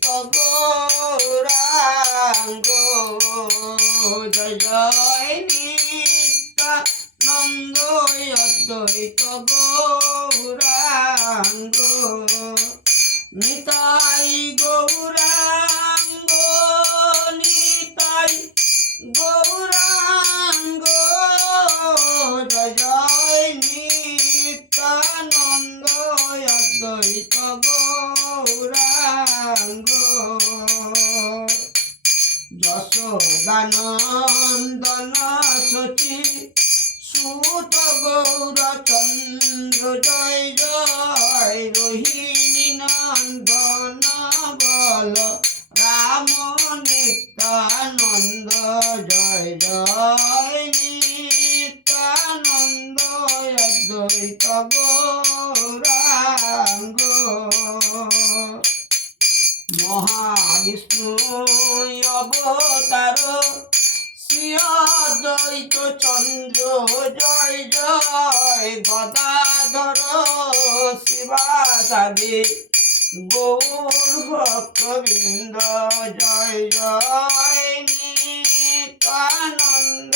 অদ্বৈত গৌরাঙ্গ জয় জয় নিত্যানন্দ অদ্বৈত গৌরাঙ্গ নিতাই গৌরাঙ্গ নিতাই গৌরাঙ্গ জয় জয় নিত্যানন্দ অদ্বৈত গৌরাঙ্গ যশোদানন্দন সচি সুত গৌরচন্দ্র জয় জয় রোহিণী নন্দন বল রাম নিত্যানন্দ জয় জয় নিত্যানন্দ অদ্বৈত গৌরাঙ্গ মহাবিষ্ণু অবতার শ্রী অদ্বৈত চন্দ্র জয় জয় গদাধর শিবাসাদি গৌর ভক্তবৃন্দ জয় জয় নিত্যানন্দ